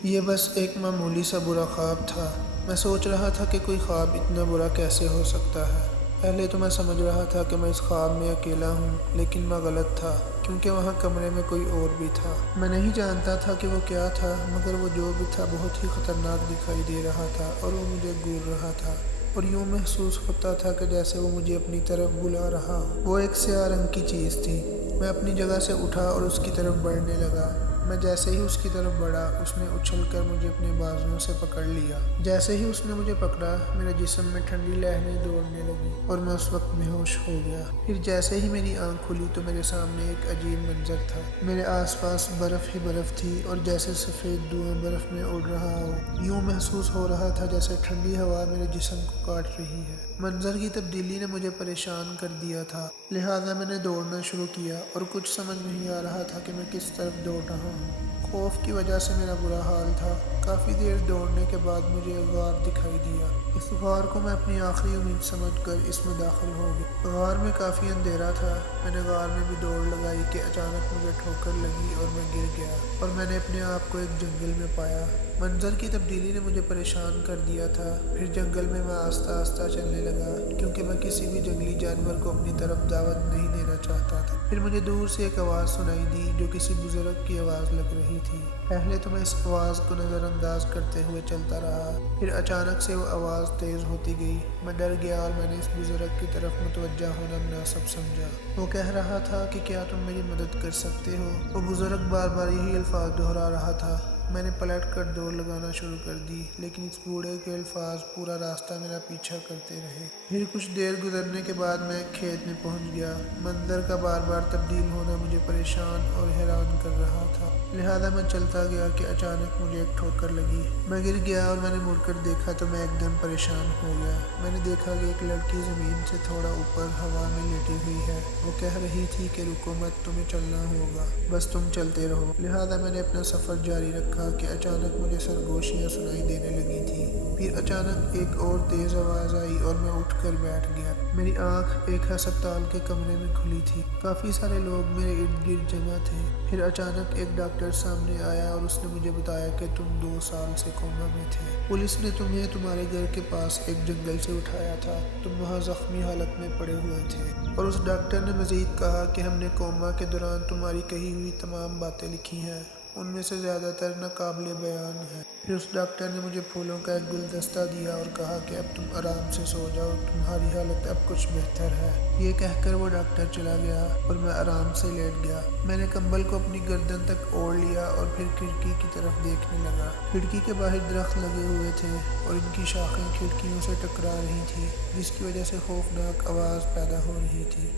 یہ بس ایک معمولی سا برا خواب تھا۔ میں سوچ رہا تھا کہ کوئی خواب اتنا برا کیسے ہو سکتا ہے۔ پہلے تو میں سمجھ رہا تھا کہ میں اس خواب میں اکیلا ہوں، لیکن میں غلط تھا، کیونکہ وہاں کمرے میں کوئی اور بھی تھا۔ میں نہیں جانتا تھا کہ وہ کیا تھا، مگر وہ جو بھی تھا بہت ہی خطرناک دکھائی دے رہا تھا اور وہ مجھے گھور رہا تھا، اور یوں محسوس ہوتا تھا کہ جیسے وہ مجھے اپنی طرف بلا رہا ہو۔ وہ ایک سیاہ رنگ کی چیز تھی۔ میں اپنی جگہ سے اٹھا اور اس کی طرف بڑھنے لگا۔ میں جیسے ہی اس کی طرف بڑھا، اس نے اچھل کر مجھے اپنے بازوؤں سے پکڑ لیا۔ جیسے ہی اس نے مجھے پکڑا، میرے جسم میں ٹھنڈی لہریں دوڑنے لگیں اور میں اس وقت بے ہوش ہو گیا۔ پھر جیسے ہی میری آنکھ کھلی تو میرے سامنے ایک عجیب منظر تھا۔ میرے آس پاس برف ہی برف تھی اور جیسے سفید دھواں برف میں اڑ رہا ہو۔ یوں محسوس ہو رہا تھا جیسے ٹھنڈی ہوا میرے جسم کو کاٹ رہی ہے۔ منظر کی تبدیلی نے مجھے پریشان کر دیا تھا، لہٰذا میں نے دوڑنا شروع کیا اور کچھ سمجھ نہیں آ رہا تھا کہ میں کس طرف دوڑ رہا ہوں۔ خوف کی وجہ سے میرا برا حال تھا۔ کافی دیر دوڑنے کے بعد مجھے ایک غار دکھائی دیا۔ اس غار کو میں اپنی آخری امید سمجھ کر اس میں داخل ہو گیا۔ غار میں کافی اندھیرا تھا۔ میں نے غار میں بھی دوڑ لگائی کہ اچانک مجھے ٹھوکر لگی اور میں گر گیا اور میں نے اپنے آپ کو ایک جنگل میں پایا۔ منظر کی تبدیلی نے مجھے پریشان کر دیا تھا۔ پھر جنگل میں آہستہ آہستہ چلنے لگا، کیونکہ میں کسی بھی جنگلی جانور کو اپنی طرف دعوت نہیں دینا چاہتا تھا۔ پھر مجھے دور سے ایک آواز سنائی دی جو کسی بزرگ کی آواز لگ رہی تھی۔ پہلے تو میں اس آواز کو نظر انداز کرتے ہوئے چلتا رہا، پھر اچانک سے وہ آواز تیز ہوتی گئی۔ میں ڈر گیا اور میں نے اس بزرگ کی طرف متوجہ ہونا مناسب سمجھا۔ وہ کہہ رہا تھا کہ کیا تم میری مدد کر سکتے ہو؟ وہ بزرگ بار بار یہی الفاظ دہرا رہا تھا۔ میں نے پلٹ کر دوڑ لگانا شروع کر دی، لیکن اس بوڑھے کے الفاظ پورا راستہ میرا پیچھا کرتے رہے۔ پھر کچھ دیر گزرنے کے بعد میں ایک کھیت میں پہنچ گیا۔ منظر کا بار بار تبدیل ہونا مجھے پریشان اور حیران کر رہا تھا، لہٰذا میں چلتا گیا کہ اچانک مجھے ایک ٹھوکر لگی۔ میں گر گیا اور میں نے مڑ کر دیکھا تو میں ایک دم پریشان ہو گیا۔ میں نے دیکھا کہ ایک لڑکی زمین سے تھوڑا اوپر ہوا میں لیٹی ہوئی ہے۔ وہ کہہ رہی تھی کہ رکو مت، تمہیں چلنا ہوگا، بس تم چلتے رہو۔ لہٰذا میں نے اپنا سفر جاری رکھا کہ اچانک مجھے سرگوشیاں سنائی دینے لگی تھیں۔ پھر اچانک ایک اور تیز آواز آئی اور میں اٹھ کر بیٹھ گیا۔ میری آنکھ ایک ہسپتال کے کمرے میں کھلی تھی۔ کافی سارے لوگ میرے ارد گرد جمع تھے۔ پھر اچانک ایک ڈاکٹر سامنے آیا اور اس نے مجھے بتایا کہ تم 2 سال سے کوما میں تھے۔ پولیس نے تمہیں تمہارے گھر کے پاس ایک جنگل سے اٹھایا تھا۔ تم وہاں زخمی حالت میں پڑے ہوئے تھے، اور اس ڈاکٹر نے مزید کہا کہ ہم نے کوما کے دوران تمہاری کہی ہوئی تمام باتیں لکھی ہیں، ان میں سے زیادہ تر ناقابل بیان ہیں۔ پھر اس ڈاکٹر نے مجھے پھولوں کا ایک گلدستہ دیا اور کہا کہ اب تم آرام سے سو جاؤ، تمہاری حالت اب کچھ بہتر ہے۔ یہ کہہ کر وہ ڈاکٹر چلا گیا اور میں آرام سے لیٹ گیا۔ میں نے کمبل کو اپنی گردن تک اوڑھ لیا اور پھر کھڑکی کی طرف دیکھنے لگا۔ کھڑکی کے باہر درخت لگے ہوئے تھے اور ان کی شاخیں کھڑکیوں سے ٹکرا رہی تھیں، جس کی وجہ سے خوفناک آواز پیدا ہو رہی تھی۔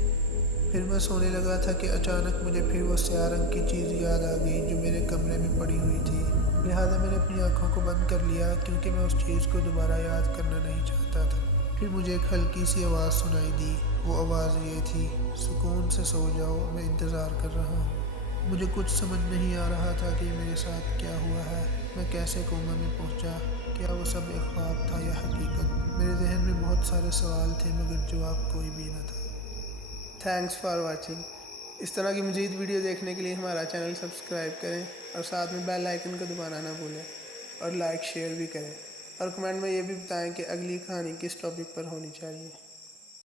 پھر میں سونے لگا تھا کہ اچانک مجھے پھر وہ سیاہ رنگ کی چیز یاد آ گئی جو میرے کمرے میں پڑی ہوئی تھی۔ لہٰذا میں نے اپنی آنکھوں کو بند کر لیا، کیونکہ میں اس چیز کو دوبارہ یاد کرنا نہیں چاہتا تھا۔ پھر مجھے ایک ہلکی سی آواز سنائی دی۔ وہ آواز یہ تھی، سکون سے سو جاؤ، میں انتظار کر رہا ہوں۔ مجھے کچھ سمجھ نہیں آ رہا تھا کہ میرے ساتھ کیا ہوا ہے۔ میں کیسے کوما میں پہنچا؟ کیا وہ سب ایک خواب تھا یا حقیقت؟ میرے ذہن میں بہت سارے سوال تھے، مگر جواب کوئی بھی نہ تھا۔ Thanks for watching. اس طرح کی مزید ویڈیو دیکھنے کے لیے ہمارا چینل سبسکرائب کریں اور ساتھ میں بیل آئیکن کو دبانا نہ بھولیں، اور لائک شیئر بھی کریں، اور کمنٹ میں یہ بھی بتائیں کہ اگلی کہانی کس ٹاپک پر ہونی چاہیے۔